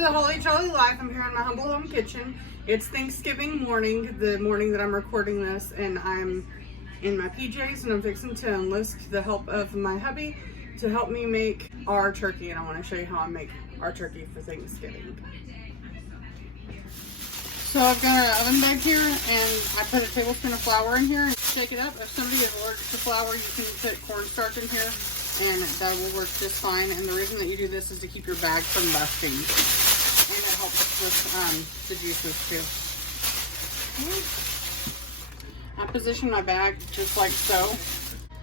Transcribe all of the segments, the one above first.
the Holly Jolly Life. I'm here in my humble home kitchen. It's Thanksgiving morning, the morning that I'm recording this, and I'm in my PJs and I'm fixing to enlist the help of my hubby to help me make our turkey, and I want to show you how I make our turkey for Thanksgiving. So I've got our oven bag here, and I put a tablespoon of flour in here and shake it up. If somebody is allergic to flour, you can put cornstarch in here, and that will work just fine. And the reason that you do this is to keep your bag from busting, and it helps with the juices too. I position my bag just like so.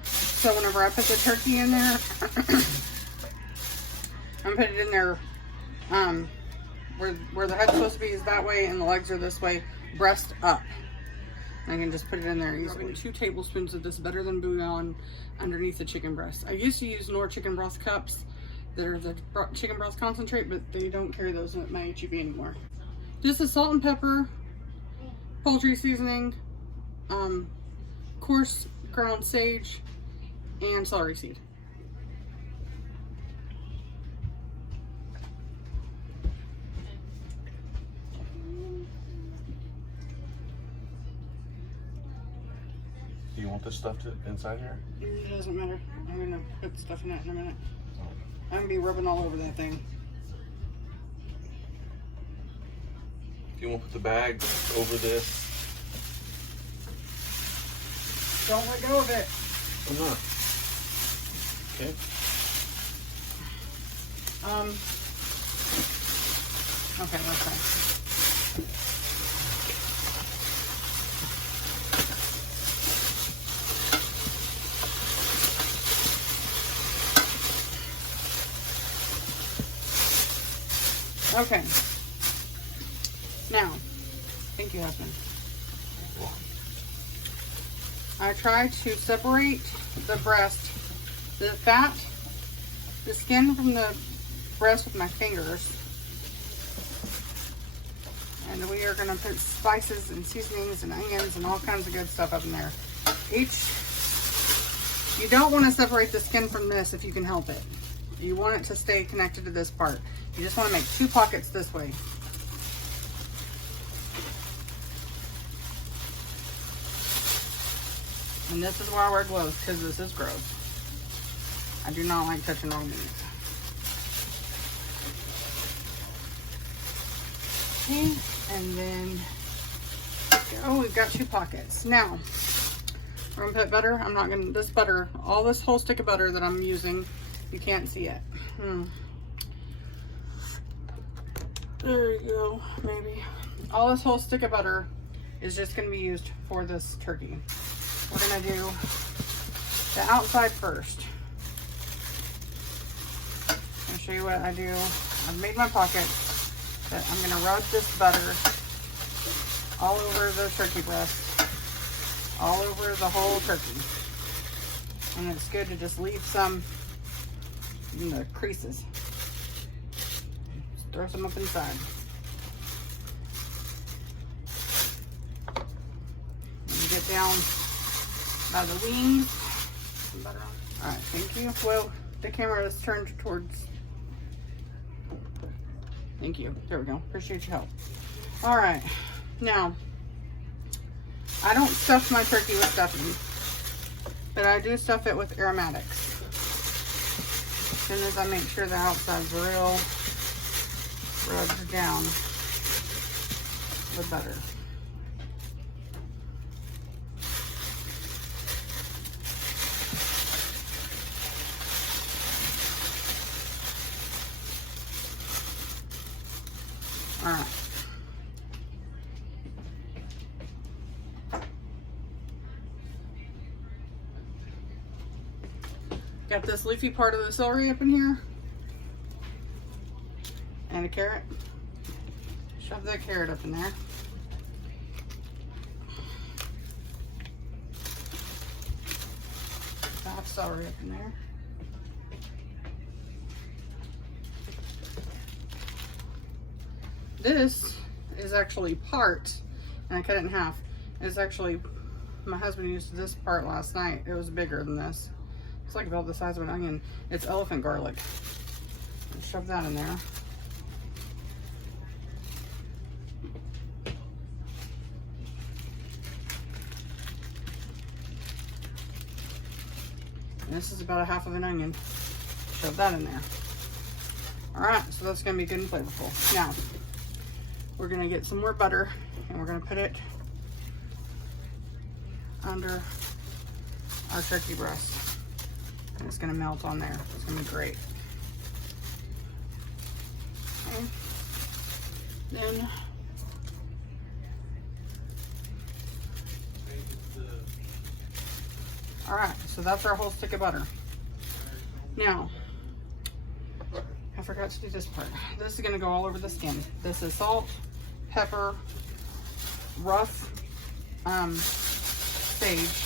So whenever I put the turkey in there, I'm putting it in there where the head's supposed to be is that way, and the legs are this way, breast up. I can just put it in there using 2 tablespoons of this better than bouillon underneath the chicken breast. I used to use Knorr chicken broth cups that are the chicken broth concentrate, but they don't carry those at my HEB anymore. Just a salt and pepper, poultry seasoning, coarse ground sage, and celery seed. Do you want this stuff inside here? It doesn't matter. I'm gonna put stuff in it in a minute. I'm gonna be rubbing all over that thing. If you want to put the bag over this. Don't let go of it. I'm not. Okay. Okay, that's fine. Okay. Now, thank you, husband. I try to separate the breast, the fat, the skin from the breast with my fingers. And we are going to put spices and seasonings and onions and all kinds of good stuff up in there. You don't want to separate the skin from this if you can help it. You want it to stay connected to this part. You just want to make 2 pockets this way. And this is why I wear gloves, because this is gross. I do not like touching raw meat. Okay, and then, oh, we've got 2 pockets. Now, we're going to put butter. I'm not going to, this butter, all this whole stick of butter that I'm using, you can't see it. There you go, maybe. All this whole stick of butter is just going to be used for this turkey. We're going to do the outside first. I'll show you what I do. I've made my pocket, but I'm going to rub this butter all over the turkey breast, all over the whole turkey. And it's good to just leave some in the creases. Just throw some up inside. And get down by the wings. Some butter on. Alright, thank you. Well, the camera is turned towards. Thank you. There we go. Appreciate your help. Alright, now, I don't stuff my turkey with stuffing, but I do stuff it with aromatics. As soon as I make sure the outside's real rubbed down with butter. All right. Got this leafy part of the celery up in here. And a carrot. Shove that carrot up in there. Half celery up in there. This is actually part, and I cut it in half. It's actually, my husband used this part last night. It was bigger than this. It's like about the size of an onion. It's elephant garlic. Shove that in there. this is about a half of an onion. Shove that in there. All right, so that's gonna be good and flavorful. Now, we're gonna get some more butter and we're gonna put it under our turkey breast. And it's gonna melt on there. It's gonna be great. Okay. Then all right, so that's our whole stick of butter. Now, I forgot to do this part. This is gonna go all over the skin. This is salt, pepper, rough sage,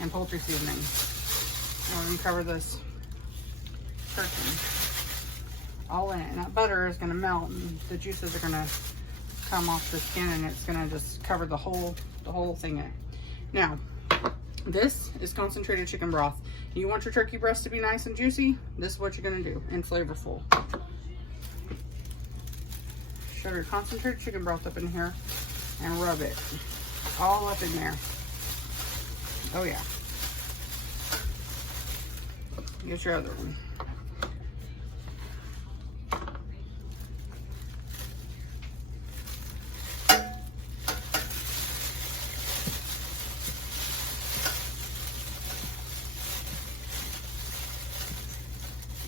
and poultry seasoning. And we're gonna cover this turkey all in it. And that butter is gonna melt and the juices are gonna come off the skin and it's gonna just cover the whole thing in it. Now, this is concentrated chicken broth. You want your turkey breast to be nice and juicy? This is what you're gonna do and flavorful. Shove your concentrated chicken broth up in here and rub it all up in there. Oh yeah. Get your other one.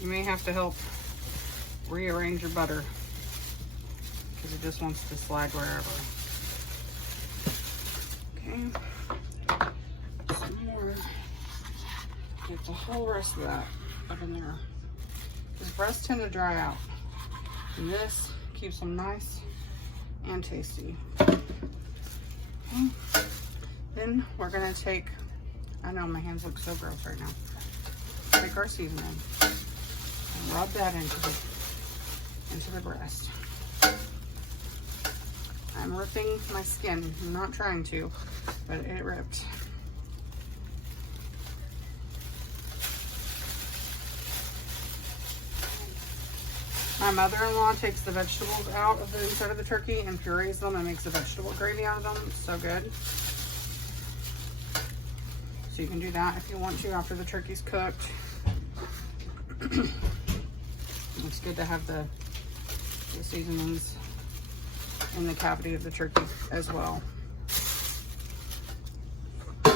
You may have to help rearrange your butter because it just wants to slide wherever. Okay. Some more. Get the whole rest of that up in there. Because breasts tend to dry out. And this keeps them nice and tasty. Okay. Then we're going to take, I know my hands look so gross right now. Take our seasoning. Rub that into the breast. I'm ripping my skin. I'm not trying to, but it ripped. My mother-in-law takes the vegetables out of the inside of the turkey and purees them and makes a vegetable gravy out of them. It's so good. So you can do that if you want to after the turkey's cooked. It's good to have the seasonings in the cavity of the turkey as well. All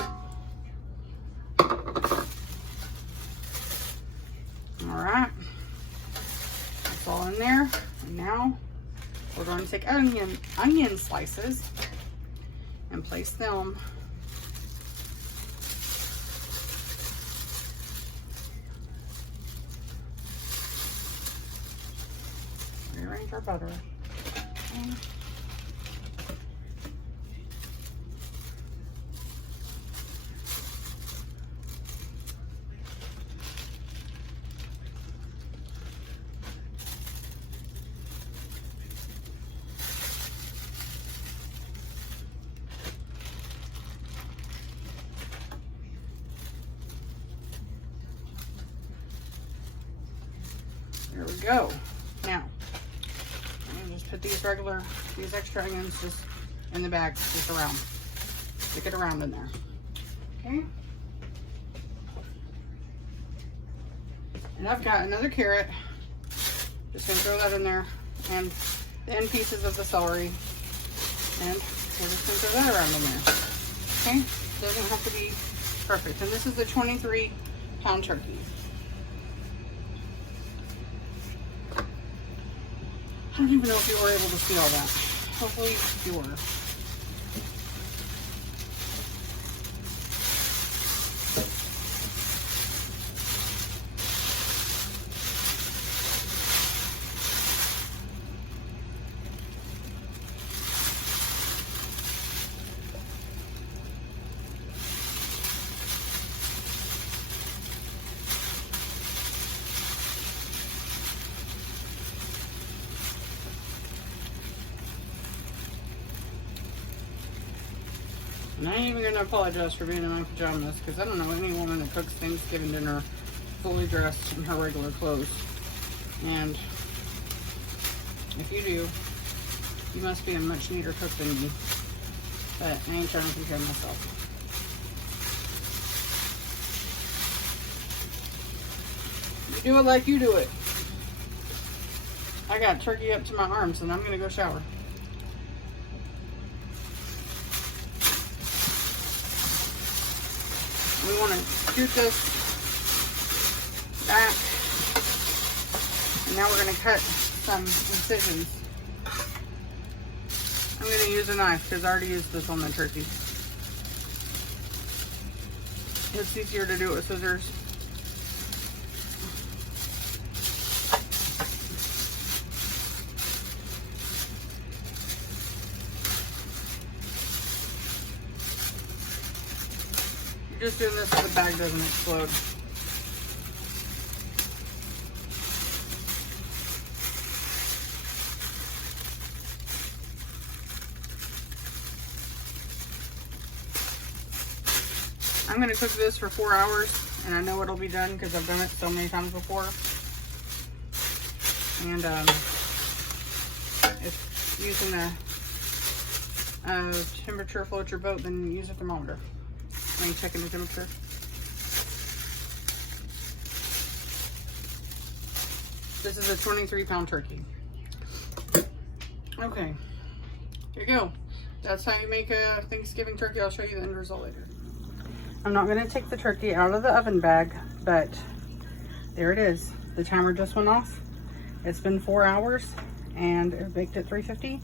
right, that's all in there. And now we're going to take onion slices and place them rearrange our butter. Okay. There we go. Now, put these extra onions just in the bag, just around. Stick it around in there. Okay. And I've got another carrot. Just gonna throw that in there. And the end pieces of the celery. And we're just gonna throw that around in there. Okay? Doesn't have to be perfect. And this is the 23-pound turkey. I don't even know if you were able to see all that. Hopefully you were. And I ain't even gonna apologize for being in my pajamas because I don't know any woman that cooks Thanksgiving dinner fully dressed in her regular clothes. And if you do, you must be a much neater cook than me. But I ain't trying to compare myself. You do it like you do it. I got turkey up to my arms and I'm gonna go shower. We want to scoot this back. And now we're going to cut some incisions. I'm going to use a knife because I already used this on the turkey. It's easier to do it with scissors. You're just doing this so the bag doesn't explode. I'm going to cook this for 4 hours, and I know it'll be done because I've done it so many times before. And if using a temperature floats your boat, then use a thermometer. When checking the temperature. This is a 23-pound turkey. Okay, here you go. That's how you make a Thanksgiving turkey. I'll show you the end result later. I'm not going to take the turkey out of the oven bag, but there it is. The timer just went off. It's been 4 hours and I baked at 350.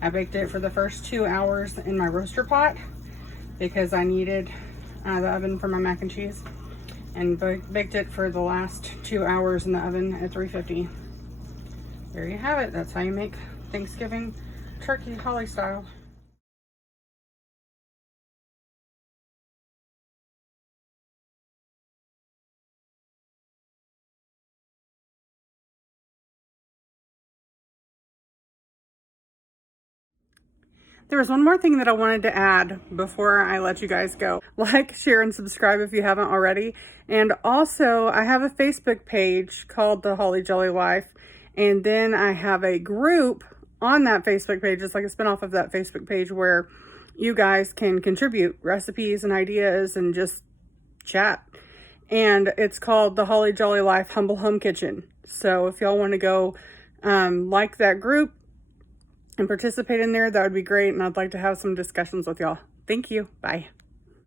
I baked it for the first 2 hours in my roaster pot because I needed the oven for my mac and cheese, and baked it for the last 2 hours in the oven at 350. There you have it. That's how you make Thanksgiving turkey holly style. There was one more thing that I wanted to add before I let you guys go. Like, share, and subscribe if you haven't already. And also, I have a Facebook page called The Holly Jolly Life. And then I have a group on that Facebook page. It's like a spinoff of that Facebook page where you guys can contribute recipes and ideas and just chat. And it's called The Holly Jolly Life Humble Home Kitchen. So if y'all want to go like that group and participate in there, that would be great. And I'd like to have some discussions with y'all. Thank you. Bye.